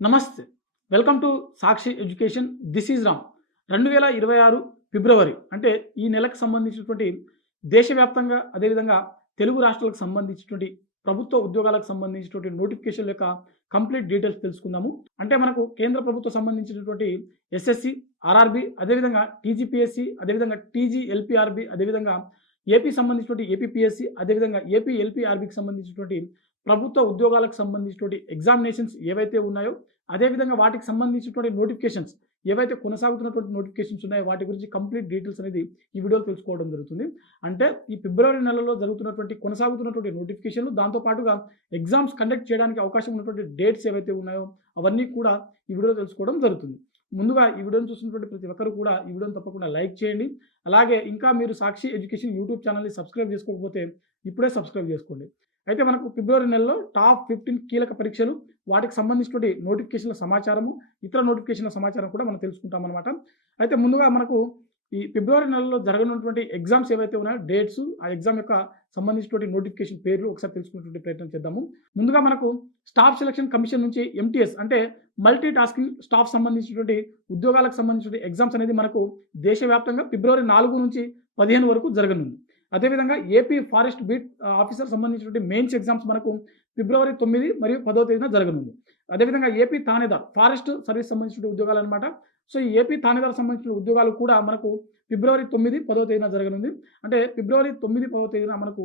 నమస్తే. Welcome to Sakshi education. This is Ram. 2026 ఫిబ్రవరి అంటే ఈ నెలకు సంబంధించినటువంటి దేశవ్యాప్తంగా అదేవిధంగా తెలుగు రాష్ట్రాలకు సంబంధించినటువంటి ప్రభుత్వ ఉద్యోగాలకు సంబంధించినటువంటి నోటిఫికేషన్ల యొక్క కంప్లీట్ డీటెయిల్స్ తెలుసుకుందాము. అంటే మనకు కేంద్ర ప్రభుత్వం సంబంధించినటువంటి ఎస్ఎస్‌సి, ఆర్ఆర్‌బీ అదేవిధంగా టీజీపీఎస్‌సి, అదేవిధంగా టీజీఎల్‌పీఆర్‌బీ అదేవిధంగా ఏపీ సంబంధించినటువంటి ఏపీపీఎస్‌సి అదేవిధంగా ఏపీ ఎల్‌పీఆర్‌బీకి సంబంధించినటువంటి ప్రభుత్వ ఉద్యోగాలకు సంబంధించినటువంటి ఎగ్జామినేషన్స్ ఏవైతే ఉన్నాయో, అదేవిధంగా వాటికి సంబంధించినటువంటి నోటిఫికేషన్స్ ఏవైతే కొనసాగుతున్నటువంటి నోటిఫికేషన్స్ ఉన్నాయో, వాటి గురించి కంప్లీట్ డీటెయిల్స్ అనేది ఈ వీడియోలో తెలుసుకోవడం జరుగుతుంది. అంటే ఈ ఫిబ్రవరి నెలలో జరుగుతున్నటువంటి కొనసాగుతున్నటువంటి నోటిఫికేషన్‌లు, దాంతో పాటుగా ఎగ్జామ్స్ కండక్ట్ చేయడానికి అవకాశం ఉన్నటువంటి డేట్స్ ఏవైతే ఉన్నాయో, అవన్నీ కూడా ఈ వీడియోలో తెలుసుకోవడం జరుగుతుంది. ముందుగా ఈ వీడియోని చూస్తున్నటువంటి ప్రతి ఒక్కరు కూడా ఈ వీడియోని తప్పకుండా లైక్ చేయండి. అలాగే ఇంకా మీరు సాక్షి ఎడ్యుకేషన్ యూట్యూబ్ ఛానల్‌ని సబ్స్క్రైబ్ చేసుకోకపోతే ఇప్పుడే సబ్స్క్రైబ్ చేసుకోండి. అయితే మనకు ఫిబ్రవరి నెలలో టాప్ 15 కీలక పరీక్షలు, వాటికి సంబంధించినటువంటి నోటిఫికేషన్ల సమాచారము, ఇతర నోటిఫికేషన్ల సమాచారం కూడా మనం తెలుసుకుంటామనమాట. అయితే ముందుగా మనకు ఈ ఫిబ్రవరి నెలలో జరగనున్నటువంటి ఎగ్జామ్స్ ఏవైతే ఉన్నాయో డేట్స్, ఆ ఎగ్జామ్ యొక్క సంబంధించినటువంటి నోటిఫికేషన్ పేర్లు ఒకసారి తెలుసుకునేటువంటి ప్రయత్నం చేద్దాము. ముందుగా మనకు స్టాఫ్ సెలక్షన్ కమిషన్ నుంచి ఎంటీఎస్ అంటే మల్టీ టాస్కింగ్ స్టాఫ్ సంబంధించినటువంటి ఉద్యోగాలకు సంబంధించినటువంటి ఎగ్జామ్స్ అనేది మనకు దేశవ్యాప్తంగా ఫిబ్రవరి 4 నుంచి 15 వరకు జరగనుంది. అదేవిధంగా ఏపీ ఫారెస్ట్ బీట్ ఆఫీసర్ సంబంధించినటువంటి మెయిన్స్ ఎగ్జామ్స్ మనకు ఫిబ్రవరి 9 మరియు 10వ తేదీన జరగనుంది. అదేవిధంగా ఏపీ థానేదార్ ఫారెస్ట్ సర్వీస్ సంబంధించిన ఉద్యోగాలు అనమాట. సో ఈ ఏపీ థానేదార్ సంబంధించిన ఉద్యోగాలు కూడా మనకు ఫిబ్రవరి 9, 10వ తేదీన జరగనుంది. అంటే ఫిబ్రవరి 9, 10వ తేదీన మనకు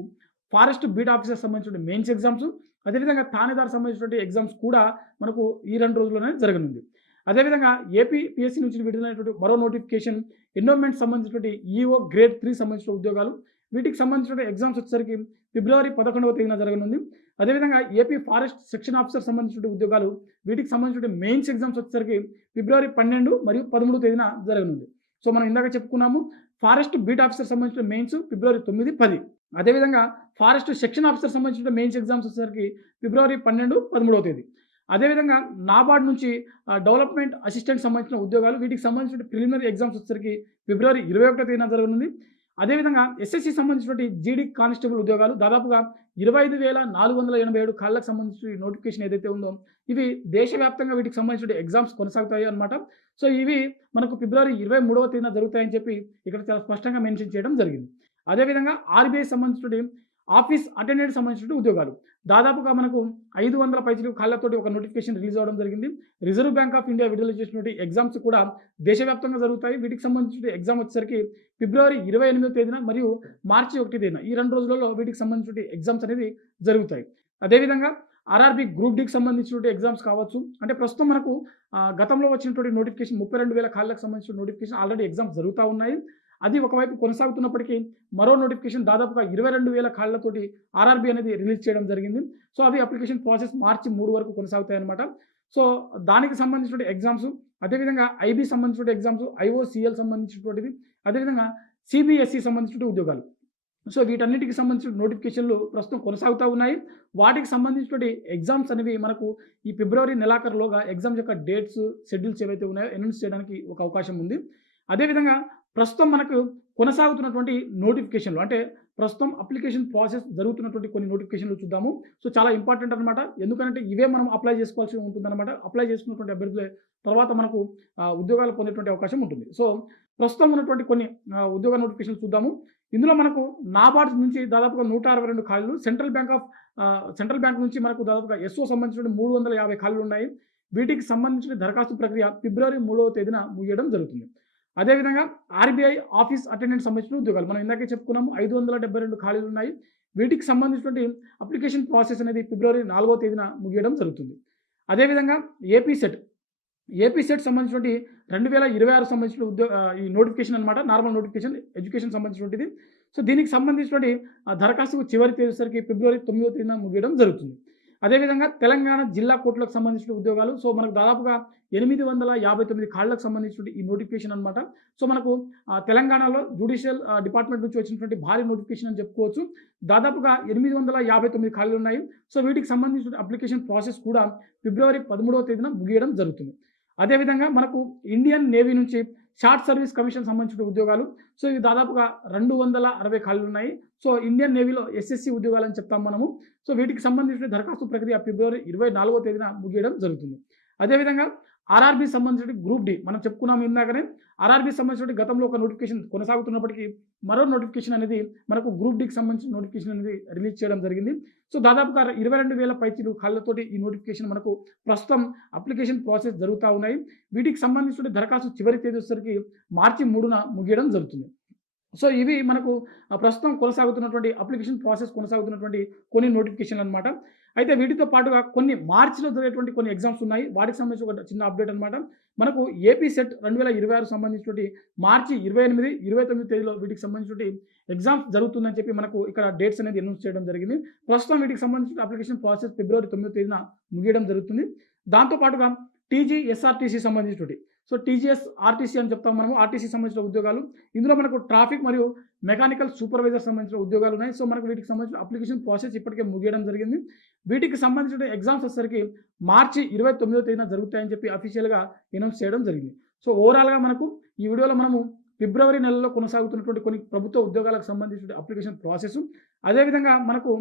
ఫారెస్ట్ బీట్ ఆఫీసర్ సంబంధించిన మెయిన్స్ ఎగ్జామ్స్, అదేవిధంగా థానేదార్ సంబంధించినటువంటి ఎగ్జామ్స్ కూడా మనకు ఈ 2 రోజుల్లోనే జరగనుంది. అదేవిధంగా ఏపీ పీఎస్సీ నుంచి విడుదలైనటువంటి మరో నోటిఫికేషన్ ఎండోమెంట్ సంబంధించినటువంటి ఈఓ గ్రేడ్ 3 సంబంధించిన ఉద్యోగాలు, వీటికి సంబంధించిన ఎగ్జామ్స్ వచ్చేసరికి ఫిబ్రవరి 11వ తేదీన జరగనుంది. అదేవిధంగా ఏపీ ఫారెస్ట్ సెక్షన్ ఆఫీసర్ సంబంధించిన ఉద్యోగాలు, వీటికి సంబంధించిన మెయిన్స్ ఎగ్జామ్స్ వచ్చేసరికి ఫిబ్రవరి 12 మరియు 13వ తేదీన జరగనుంది. సో మనం ఇందాక చెప్పుకున్నాము ఫారెస్ట్ బీట్ ఆఫీసర్ సంబంధించిన మెయిన్స్ ఫిబ్రవరి 9, 10. అదేవిధంగా ఫారెస్ట్ సెక్షన్ ఆఫీసర్ సంబంధించిన మెయిన్స్ ఎగ్జామ్స్ వచ్చేసరికి ఫిబ్రవరి 12, 13వ తేదీ. అదేవిధంగా నాబార్డ్ నుంచి డెవలప్మెంట్ అసిస్టెంట్ సంబంధించిన ఉద్యోగాలు, వీటికి సంబంధించిన ప్రిలిమినరీ ఎగ్జామ్స్ వచ్చేసరికి ఫిబ్రవరి 21వ తేదీన జరగనుంది. అదేవిధంగా ఎస్ఎస్‌సి సంబంధించినటువంటి జీడీ కానిస్టేబుల్ ఉద్యోగాలు దాదాపుగా 25,487 ఖాళీలకు సంబంధించిన నోటిఫికేషన్ ఏదైతే ఉందో, ఇవి దేశవ్యాప్తంగా వీటికి సంబంధించిన ఎగ్జామ్స్ కొనసాగుతాయి అన్నమాట. సో ఇవి మనకు ఫిబ్రవరి 23వ తేదీన జరుగుతాయని చెప్పి ఇక్కడ చాలా స్పష్టంగా మెన్షన్ చేయడం జరిగింది. అదేవిధంగా ఆర్‌బీఐ సంబంధించినటువంటి ఆఫీస్ అటెండెంట్ సంబంధించిన ఉద్యోగాలు దాదాపుగా మనకు 500 పైచిలుకు ఖాళీలతోటి ఒక నోటిఫికేషన్ రిలీజ్ అవ్వడం జరిగింది. రిజర్వ్ బ్యాంక్ ఆఫ్ ఇండియా విడుదల చేసినటువంటి ఎగ్జామ్స్ కూడా దేశవ్యాప్తంగా జరుగుతాయి. వీటికి సంబంధించిన ఎగ్జామ్ వచ్చేసరికి ఫిబ్రవరి 28వ తేదీన మరియు మార్చి 1 తేదీన ఈ 2 రోజులలో వీటికి సంబంధించిన ఎగ్జామ్స్ అనేది జరుగుతాయి. అదేవిధంగా ఆర్ఆర్‌బీ గ్రూప్ డీకి సంబంధించినటువంటి ఎగ్జామ్స్ కావచ్చు. అంటే ప్రస్తుతం మనకు గతంలో వచ్చినటువంటి నోటిఫికేషన్ 32,000 ఖాళీలకు సంబంధించిన నోటిఫికేషన్ ఆల్రెడీ ఎగ్జామ్స్ జరుగుతా ఉన్నాయి. అది ఒకవైపు కొనసాగుతున్నప్పటికీ మరో నోటిఫికేషన్ దాదాపుగా 22,000 ఖాళీలతోటి ఆర్ఆర్‌బీ అనేది రిలీజ్ చేయడం జరిగింది. సో అవి అప్లికేషన్ ప్రాసెస్ మార్చి 3 వరకు కొనసాగుతాయన్నమాట. సో దానికి సంబంధించిన ఎగ్జామ్స్, అదేవిధంగా ఐబీ సంబంధించిన ఎగ్జామ్స్, ఐఓసీఎల్ సంబంధించినటువంటిది, అదేవిధంగా సిబిఎస్ఈ సంబంధించిన ఉద్యోగాలు. సో వీటన్నిటికి సంబంధించిన నోటిఫికేషన్లు ప్రస్తుతం కొనసాగుతూ ఉన్నాయి. వాటికి సంబంధించినటువంటి ఎగ్జామ్స్ అనేవి మనకు ఈ ఫిబ్రవరి నెలాఖరులోగా ఎగ్జామ్స్ యొక్క డేట్స్, షెడ్యూల్స్ ఏవైతే ఉన్నాయో అనౌన్స్ చేయడానికి ఒక అవకాశం ఉంది. అదేవిధంగా ప్రస్తుతం మనకు కొనసాగుతున్నటువంటి నోటిఫికేషన్లు అంటే ప్రస్తుతం అప్లికేషన్ ప్రాసెస్ జరుగుతున్నటువంటి కొన్ని నోటిఫికేషన్లు చూద్దాము. సో చాలా ఇంపార్టెంట్ అనమాట. ఎందుకంటే ఇవే మనం అప్లై చేసుకోవాల్సి ఉంటుందన్నమాట. అప్లై చేసుకున్నటువంటి అభ్యర్థులే తర్వాత మనకు ఉద్యోగాలు పొందేటువంటి అవకాశం ఉంటుంది. సో ప్రస్తుతం ఉన్నటువంటి కొన్ని ఉద్యోగ నోటిఫికేషన్లు చూద్దాము. ఇందులో మనకు నాబార్డ్ నుంచి దాదాపుగా 162 ఖాళీలు, సెంట్రల్ బ్యాంక్ నుంచి మనకు దాదాపుగా ఎస్ఓ సంబంధించిన 350 ఖాళీలు ఉన్నాయి. వీటికి సంబంధించిన దరఖాస్తు ప్రక్రియ ఫిబ్రవరి 3వ తేదీన ముగియడం జరుగుతుంది. అదేవిధంగా ఆర్‌బీఐ ఆఫీస్ అటెండెంట్ సంబంధించిన ఉద్యోగాలు మనం ఇందాకే చెప్పుకున్నాము 572 ఖాళీలు ఉన్నాయి. వీటికి సంబంధించినటువంటి అప్లికేషన్ ప్రాసెస్ అనేది ఫిబ్రవరి 4వ తేదీన ముగియడం జరుగుతుంది. అదేవిధంగా ఏపీ సెట్ సంబంధించినటువంటి 2026 సంబంధించిన ఈ నోటిఫికేషన్ అనమాట. నార్మల్ నోటిఫికేషన్ ఎడ్యుకేషన్ సంబంధించినటువంటిది. సో దీనికి సంబంధించినటువంటి చివరి తేదీ వచ్చేసరికి ఫిబ్రవరి 9వ తేదీన ముగియడం జరుగుతుంది. అదేవిధంగా తెలంగాణ జిల్లా కోర్టులకు సంబంధించిన ఉద్యోగాలు. సో మనకు దాదాపుగా 859 ఖాళీలకు సంబంధించిన ఈ నోటిఫికేషన్ అనమాట. సో మనకు తెలంగాణలో జ్యుడిషియల్ డిపార్ట్మెంట్ నుంచి వచ్చినటువంటి భారీ నోటిఫికేషన్ అని చెప్పుకోవచ్చు. దాదాపుగా 859 ఖాళీలు ఉన్నాయి. సో వీటికి సంబంధించిన అప్లికేషన్ ప్రాసెస్ కూడా ఫిబ్రవరి 13వ తేదీన ముగియడం జరుగుతుంది. అదేవిధంగా మనకు ఇండియన్ నేవీ నుంచి షార్ట్ సర్వీస్ కమిషన్ సంబంధించిన ఉద్యోగాలు. సో ఇవి దాదాపుగా 260 ఖాళీలు ఉన్నాయి. సో ఇండియన్ నేవీలో ఎస్ఎస్‌సి ఉద్యోగాలని చెప్తాం మనము. సో వీటికి సంబంధించిన దరఖాస్తు ప్రక్రియ ఫిబ్రవరి 24వ తేదీన ముగియడం జరుగుతుంది. అదేవిధంగా ఆర్ఆర్‌బీ సంబంధించిన గ్రూప్ డి మనం చెప్పుకున్నాం ఇందాకనే. ఆర్ఆర్‌బీ సంబంధించిన గతంలో ఒక నోటిఫికేషన్ కొనసాగుతున్నప్పటికీ మరో నోటిఫికేషన్ అనేది మనకు గ్రూప్ డికి సంబంధించిన నోటిఫికేషన్ అనేది రిలీజ్ చేయడం జరిగింది. సో దాదాపుగా 22,000 పైచిలు ఖాళీలతోటి ఈ నోటిఫికేషన్ మనకు ప్రస్తుతం అప్లికేషన్ ప్రాసెస్ జరుగుతా ఉన్నాయి. వీటికి సంబంధించిన దరఖాస్తు చివరి తేదీ వచ్చేసరికి మార్చి 3న ముగియడం జరుగుతుంది. సో ఇవి మనకు ప్రస్తుతం కొనసాగుతున్నటువంటి అప్లికేషన్ ప్రాసెస్ కొనసాగుతున్నటువంటి కొన్ని నోటిఫికేషన్‌లనమాట. అయితే వీటితో పాటుగా కొన్ని మార్చ్‌లో జరిగేటువంటి కొన్ని ఎగ్జామ్స్ ఉన్నాయి. వాటికి సంబంధించి ఒక చిన్న అప్డేట్ అనమాట. మనకు ఏపీ సెట్ 2026 సంబంధించినటువంటి మార్చి 28, 29 తేదీలో వీటికి సంబంధించినటువంటి ఎగ్జామ్స్ జరుగుతుందని చెప్పి మనకు ఇక్కడ డేట్స్ అనేది అనౌన్స్ చేయడం జరిగింది. ప్రస్తుతం వీటికి సంబంధించిన అప్లికేషన్ ప్రాసెస్ ఫిబ్రవరి 9 తేదీన ముగియడం జరుగుతుంది. దాంతో పాటుగా టీజీ, ఎస్ఆర్‌టీసీ సంబంధించినటువంటి సో టీజీఎస్, ఆర్టీసీ అని చెప్తాం మనము. ఆర్టీసీ సంబంధించిన ఉద్యోగాలు. ఇందులో మనకు ట్రాఫిక్ మరియు మెకానికల్ సూపర్వైజర్ సంబంధించిన ఉద్యోగాలు ఉన్నాయి. సో మనకు వీటికి సంబంధించిన అప్లికేషన్ ప్రాసెస్ ఇప్పటికే ముగియడం జరిగింది. వీటికి సంబంధించిన ఎగ్జామ్స్ వచ్చేసరికి మార్చి 29వ తేదీన జరుగుతాయని చెప్పి అఫీషియల్‌గా అనౌన్స్ చేయడం జరిగింది. సో ఓవరాల్‌గా మనకు ఈ వీడియోలో మనము ఫిబ్రవరి నెలలో కొనసాగుతున్నటువంటి కొన్ని ప్రభుత్వ ఉద్యోగాలకు సంబంధించిన అప్లికేషన్ ప్రాసెస్, అదేవిధంగా మనకు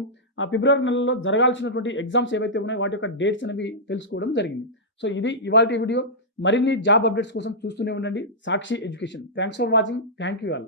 ఫిబ్రవరి నెలలో జరగాల్సినటువంటి ఎగ్జామ్స్ ఏవైతే ఉన్నాయో వాటి యొక్క డేట్స్ అనేవి తెలుసుకోవడం జరిగింది. సో ఇది ఇవాల్టి వీడియో. మరిన్ని జాబ్ అప్డేట్స్ కోసం చూస్తూనే ఉండండి Sakshi education. Thanks for watching. Thank you all.